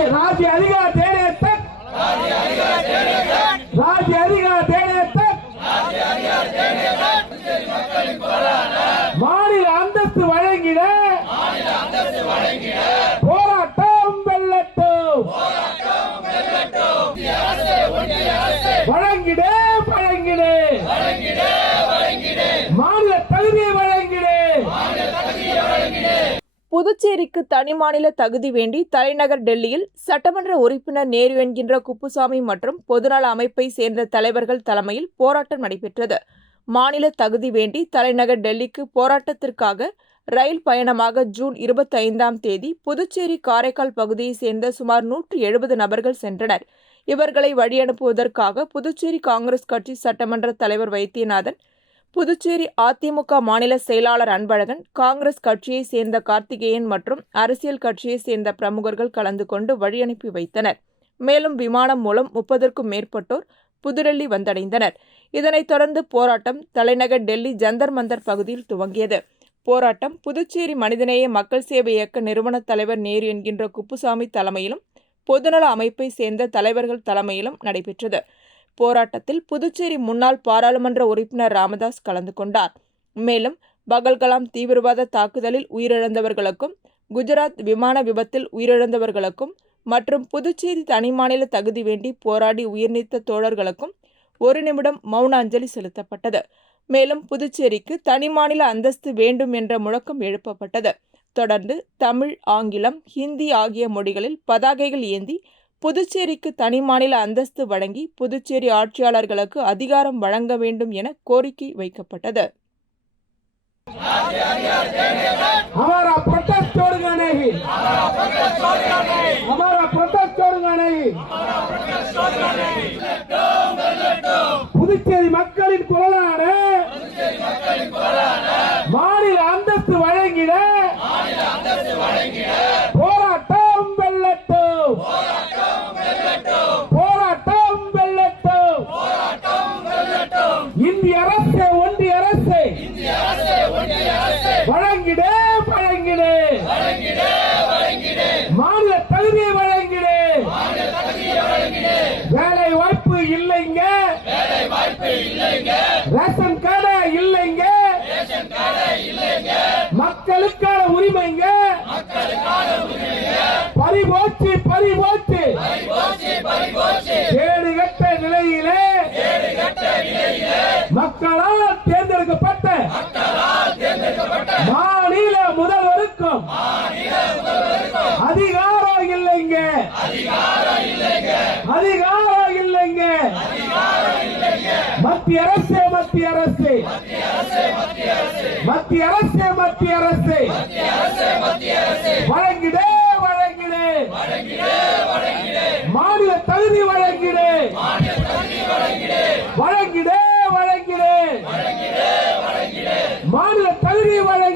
राज्य अधिकार देने तक राज्य अधिकार देने तक மாநில அந்தஸ்து வழங்கிட போராட்டம் வெல்லட்டும் வழங்கிடு புதுச்சேரிக்கு தனி மாநில தகுதி வேண்டி தலைநகர் டெல்லியில் சட்டமன்ற உறுப்பினர் நேரு என்கின்ற குப்புசாமி மற்றும் பொதுநல அமைப்பை சேர்ந்த தலைவர்கள் தலைமையில் போராட்டம் நடைபெற்றது. மாநில தகுதி வேண்டி தலைநகர் டெல்லிக்கு போராட்டத்திற்காக ரயில் பயணமாக ஜூன் இருபத்தைந்தாம் தேதி புதுச்சேரி காரைக்கால் பகுதியைச் சேர்ந்த சுமார் நூற்று எழுபது நபர்கள் சென்றனர். இவர்களை வழியனுப்புவதற்காக புதுச்சேரி காங்கிரஸ் கட்சி சட்டமன்ற தலைவர் வைத்தியநாதன் புதுச்சேரி அதிமுக மாநில செயலாளர் அன்பழகன் காங்கிரஸ் கட்சியைச் சேர்ந்த கார்த்திகேயன் மற்றும் அரசியல் கட்சியைச் சேர்ந்த பிரமுகர்கள் கலந்து கொண்டு வழியனுப்பி வைத்தனர். மேலும் விமானம் மூலம் முப்பதற்கும் மேற்பட்டோர் புதுடெல்லி வந்தடைந்தனர். இதனைத் தொடர்ந்து போராட்டம் தலைநகர் டெல்லி ஜந்தர் மந்தர் பகுதியில் துவங்கியது. போராட்டம் புதுச்சேரி மனிதநேய மக்கள் சேவை இயக்க நிறுவன தலைவர் நேரு என்கின்ற குப்புசாமி தலைமையிலும் பொதுநல அமைப்பை சேர்ந்த தலைவர்கள் தலைமையிலும் நடைபெற்றது. போராட்டத்தில் புதுச்சேரி முன்னாள் பாராளுமன்ற உறுப்பினர் ராமதாஸ் கலந்து கொண்டார். மேலும் பகல்கலாம் தீவிரவாத தாக்குதலில் உயிரிழந்தவர்களுக்கும் குஜராத் விமான விபத்தில் உயிரிழந்தவர்களுக்கும் மற்றும் புதுச்சேரி தனிமாநில தகுதி வேண்டி போராடி உயிர்நீத்த தோழர்களுக்கும் ஒரு நிமிடம் மௌன அஞ்சலி செலுத்தப்பட்டது. மேலும் புதுச்சேரிக்கு தனிமாநில அந்தஸ்து வேண்டும் என்ற முழக்கம் எழுப்பப்பட்டது. தொடர்ந்து தமிழ் ஆங்கிலம் ஹிந்தி ஆகிய மொழிகளில் பதாகைகள் ஏந்தி புதுச்சேரிக்கு தனி மாநில அந்தஸ்து வழங்கி புதுச்சேரி ஆட்சியாளர்களுக்கு அதிகாரம் வழங்க வேண்டும் என கோரிக்கை வைக்கப்பட்டது. வழங்கிடு வழங்கிடு. மாநில தகுதியை வழங்கிடு. வேலை வாய்ப்பு இல்லைங்க. ரேஷன் கடை இல்லைங்க. மக்களுக்கான உரிமைங்க. பறிபோச்சு பறிபோச்சு. கேடு கட்ட நிலையிலே மக்களால் தேர்ந்தெடுக்கப்பட்ட முதல்வருக்கும் அதிகாரம் இல்லைங்க. அதிகாரம் இல்லைங்க. மத்திய அரசு மத்திய அரசு. மத்திய அரசு மத்திய அரசு. வழங்குதே வழங்குதே மாநில தகுதி வழங்குதே வழங்குதே வழங்குதே மாநில தகுதி வழங்க